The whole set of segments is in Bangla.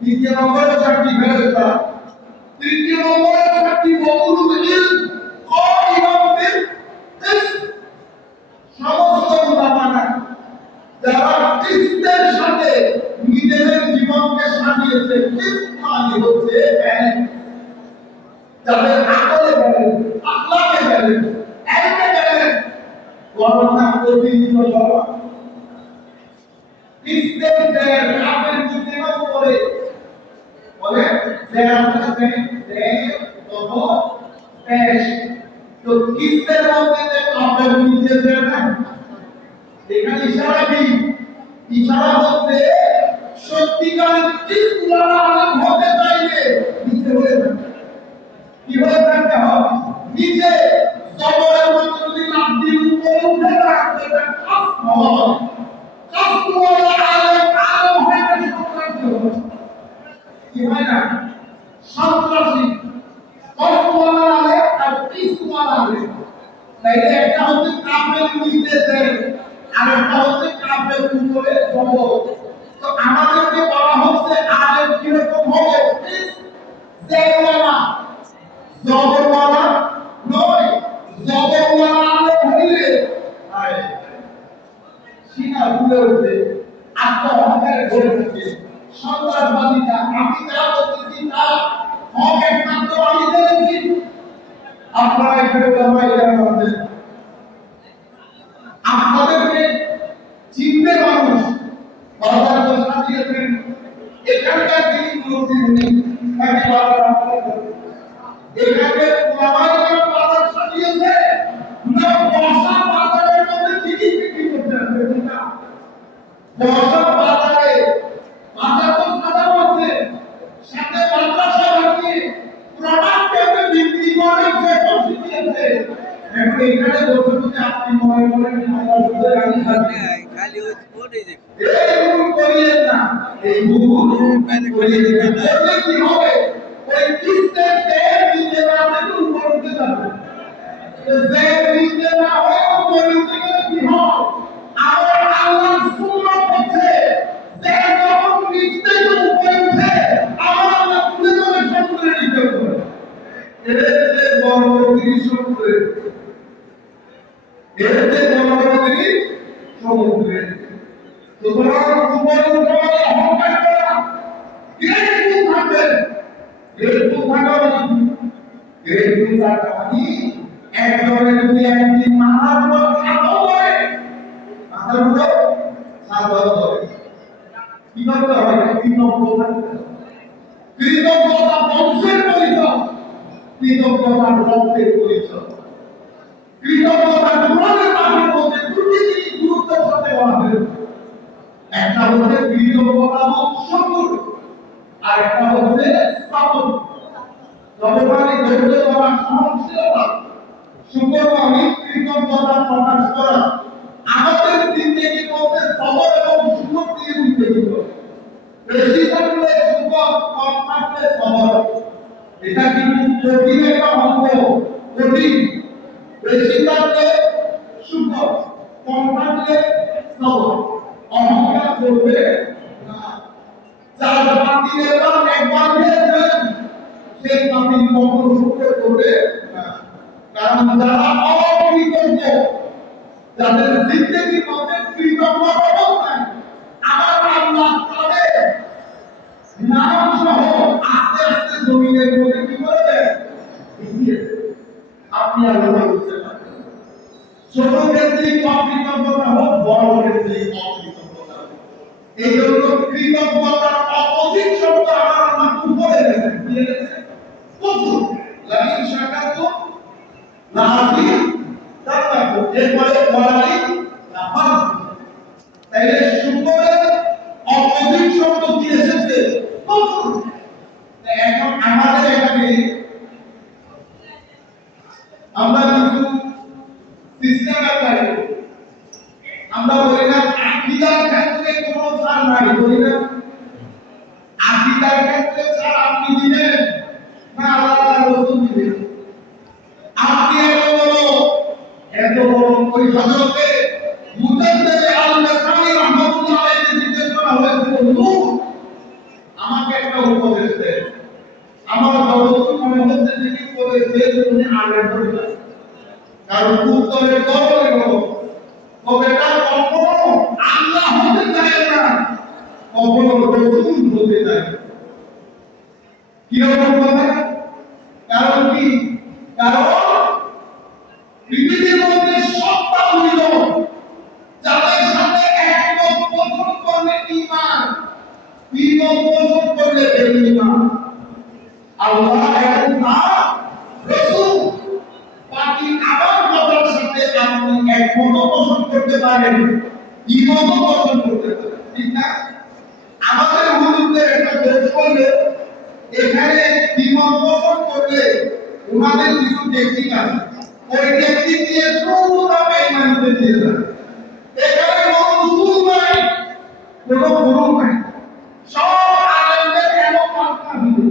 দ্বিতীয় নম্বরে চারটি ফেরেশতা, তৃতীয় নম্বরে চারটি মওলুদ ইলম ও ইমামদের সমস্ত উলামারা যারা খ্রিস্টের সাথে নিজেদের জীবনকে সাজিয়েছে। খ্রিস্ট মানে হচ্ছে যাদের আকলে গেলেন, আখলাকে গেলেন, এলমে গেলেন, বর্ণনা প্রতিনিধিত্ব করা। খ্রিস্টের দেয় আপেল মুসলিমান করে বলে যে আপনাকে দেয় তত পেশ। তো খ্রিস্টের মধ্যে যে আপেল নিচে দেয় না, এখানে ইশারা কি? ইশারা হচ্ছে সত্যিকারের খ্রিস্টরা আলেম হতে চাইলে নিচে হয়ে যাবে। কি হয়ে থাকতে হবে? নিচে জবরের মধ্যে যদি লাভ দিয়ে উপরে উঠে না, এটা কাজ হবে। কাজ করে আলেম আলেম হয়ে গেলে সন্ত্রাসী হবে। কি হয় না? সন্ত্রাসী কষ্টওয়ালা আলেম আর খ্রিস্টওয়ালা আলেম। তাইলে একটা হচ্ছে কাফের নিচে দেয়, আর একটা হচ্ছে কাফের উপরে জবর। তো আমাদেরকে বলা হচ্ছে আলেম কিরকম হবে? দেওয়ালা জবরওয়ালা নয়। জবরওয়ালা আলেম হইলে সিনা ফুলে উঠে, আত্মহত্যায় ভরে থাকে। সন্ত্রাসবাদীরা আমি যা বলতেছি তা হক একমাত্র আমি জেনেছি। আপনারা এখানে সবাই জানেন, আপনাদেরকে চিনতে মানুষ বারবার তো সাজিয়েছেন। এখানকার যিনি মুরব্বী উনি তাকে বারবার এখানে ওলামায়ে বাজার সাজিয়েছে না, বর্ষা বাজারের মধ্যে জিনিস বিক্রি করতে হবে না। বর্ষা বাজারে বাজার তো সাজানো আছে, সাথে মাদ্রাসা বানিয়ে প্রোডাক্টকে বিক্রি করে যে বসে দিয়েছে। এখন এখানে বলতে যদি আপনি মনে করেন আমার উপরে আমি খালি ওই কোডে যে এই ভুল করিয়েন না, এই ভুল করিয়ে দিবেন না। কি হবে? ওই কিস্তের দেড় দিতে না হলে উপর উঠে যাবে। দেড় দিতে না হলে উপর উঠে গেলে কি হবে? আমার আল্লাহর সুন্নাত হচ্ছে যে যখন নিচ থেকে উপরে উঠে আমার আল্লাহ তুলে ধরে সমুদ্রে নিতে হবে। এর যে বড় বড় জিনিস সমুদ্রে, এর যে বড় বড় জিনিস সমুদ্রে। সুতরাং উপরে উঠে অহংকার করা গ্রেটফুল থাকবে। গ্রেটফুল থাকা গ্রেটফুল থাকা মানে একজনের যদি একদিন মাথার উপর ছাদও করে, মাথার উপর ছাদও করে, কি করতে হবে? কৃতজ্ঞ থাকতে হবে। কৃতজ্ঞতা বংশের পরিচয়, কৃতজ্ঞতা রক্তের পরিচয়। কৃতজ্ঞতা কোরআনের পাঠের মধ্যে দুটি জিনিস গুরুত্বের সাথে বলা হয়েছে। একটা হচ্ছে কৃতজ্ঞতা শুকর, আর একটা হচ্ছে সবর। সবর মানে ধৈর্য ধরা, সহনশীলতা। শুকর মানে কৃতজ্ঞতা প্রকাশ করা। আমাদের জিন্দেগির মধ্যে সবর এবং শুকর দিয়ে বিবেচিত। বেশি থাকলে শুকর, কম থাকলে সবর। এটা কিন্তু কঠিন একটা অঙ্ক, কঠিন। বেশি থাকলে শুকর, কম থাকলে সবর। অহংকার করবে না। যার বাতিলের দাম একবার দিয়েছেন, সেই বাতিল কখনো শুকর করবে না। কারণ যারা অকৃতজ্ঞ, যাদের জিন্দেগির মধ্যে কৃতজ্ঞতা নাই, আমার আল্লাহ তাদের নাম সহ আস্তে আস্তে জমিনের মধ্যে কি করে দেয়? আপনি আল্লাহ বুঝতে পারবেন। ছোট ক্ষেত্রে অকৃতজ্ঞতা হোক, বড় ক্ষেত্রে অকৃতজ্ঞতা হোক। এই জন্য কৃতজ্ঞতার অপোজিট শব্দ আমার আল্লাহ উপরে রেখেছেন। কি রেখেছেন? কুফর। লাইন শাকারতুম লাযিদান্নাকুম। এরপরে ওয়ালাইন লাফারতুম। তাইলে শুকরের অপোজিট শব্দ কি এসেছে? কুফর। এখন আমাদের এখানে আমরা কিছু সিস্টেম আছে, আমরা বলি না আকীদার ক্ষেত্রে কোনো ছাড় নাই, বলি না আকীদার ক্ষেত্রে ছাড় আপনি দিবেন না আল্লাহ রাসূল দিবেন। আপনি এত বড় ওই হযরতে মুজাদ্দিদ আল-নাসাই রাহমাতুল্লাহ আলাইহি জিজ্ঞেস করা হয়েছিল, নূর আমাকে একটা উপদেশ দেন। আমার যতটুকু মনে হচ্ছে যে কি উপদেশ দিয়েছেন উনি আগের ধরে না, কারণ উত্তরের দরবারে হলো কবেটা কখনো আল্লাহ হতে চায় না, কখনো রসুল হতে চায় না। কিরকম কথা? কারণ কি? কারণ পৃথিবীর মধ্যে সত্তা হইল যাদের সাথে একমত পোষণ করলে ঈমান, দ্বিমত পোষণ করলে বেঈমান। আল্লাহ এবং তার রাসূল বাকি আমার কথার সাথে আপনি একমত পোষণ করতে পারেন, দ্বিমত পোষণ করতে পারেন, ঠিক না? আমাদের হুজুরদের একটা দোষ করলে এখানে দ্বিমত পোষণ করলে ওনাদের কিছু টেকনিক আছে, ওই টেকনিক দিয়ে পুরো বেঈমানিতে দিয়ে দেয়। এখানে কোনো উসুল নাই, কোনো গুরু নাই, সব আলেমদের এমন মাথা ভিড়,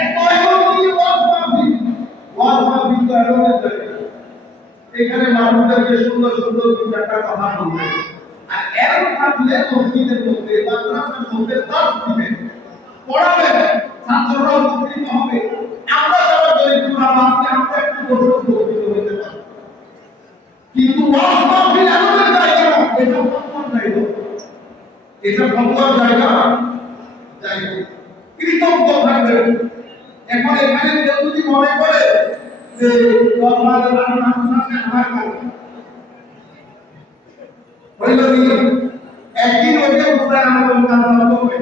এত এমনকি ওয়াজ মাহফিল তো এমন জায়গা, এখানে মানুষদেরকে সুন্দর সুন্দর দু চারটা কথা বলবে, আর এর থাকলে মসজিদের মধ্যে মাদ্রাসার মধ্যে দাস দিবেন, পড়াবেন, ছাত্ররা উপকৃত হবে। আমরা যারা দরিদ্র আছি আমরা একটু উপকৃত হতে পারি, কিন্তু ওয়াজ মাহফিল এমন জায়গা না, এটা ফতোয়ার জায়গা, এটা ফতোয়ার জায়গা জায়গা কৃতজ্ঞ থাকবেন। এখন এখানে কেউ যদি মনে করে যে ওয়াজের মানুষ আছে আমার কাছে হইল নিয়ে একদিন ওকে বুঝায় আমার কাজ হবে,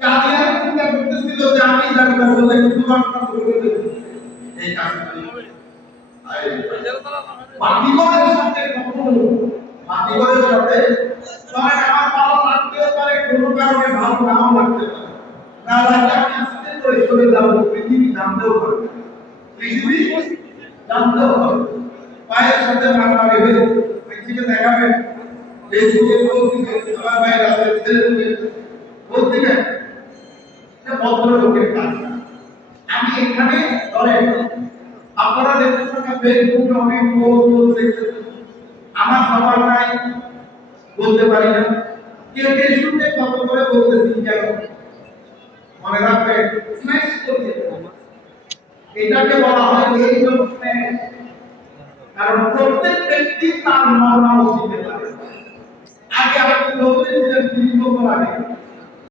কাজে চিন্তা করতেছিল যে আমি জানবো বলে কিছু ঘটনা করে দেব, এই কাজটা বাকিগণের সাথে কখনো বাকিগণের সাথে তোমার আমার ভালো লাগতেও পারে, কোনো কারণে ভালো নাও লাগতে পারে, না লাগলে আমি আস্তে করে চলে যাবো, পৃথিবী জানতেও পারবে, পৃথিবী জানতেও পারবে। পায়ের সাথে মাথা রেখে পৃথিবী দেখাবেন, ফেসবুকে পোস্ট দিবেন, আমার ভাই রাস্তায় ছেলে পোস্ট দিবেন, এটা ভদ্রলোকের কাজ না। আমি এখানে ধরেন আপনারা দেখতেছেন না ফেসবুকে অনেক পোস্ট দেখতেছেন, আমার সবার নাই বলতে পারি না, কে কে শুনতে কত করে বলতেছি কেন মনে রাখবেন, স্ম্যাশ করতে এটাকে বলা হয় এই জন্য স্ম্যাশ, কারণ প্রত্যেক ব্যক্তি তার মর্ম শিখতে পারে। আগে আপনি বলতেছিলেন 30 বছর আগে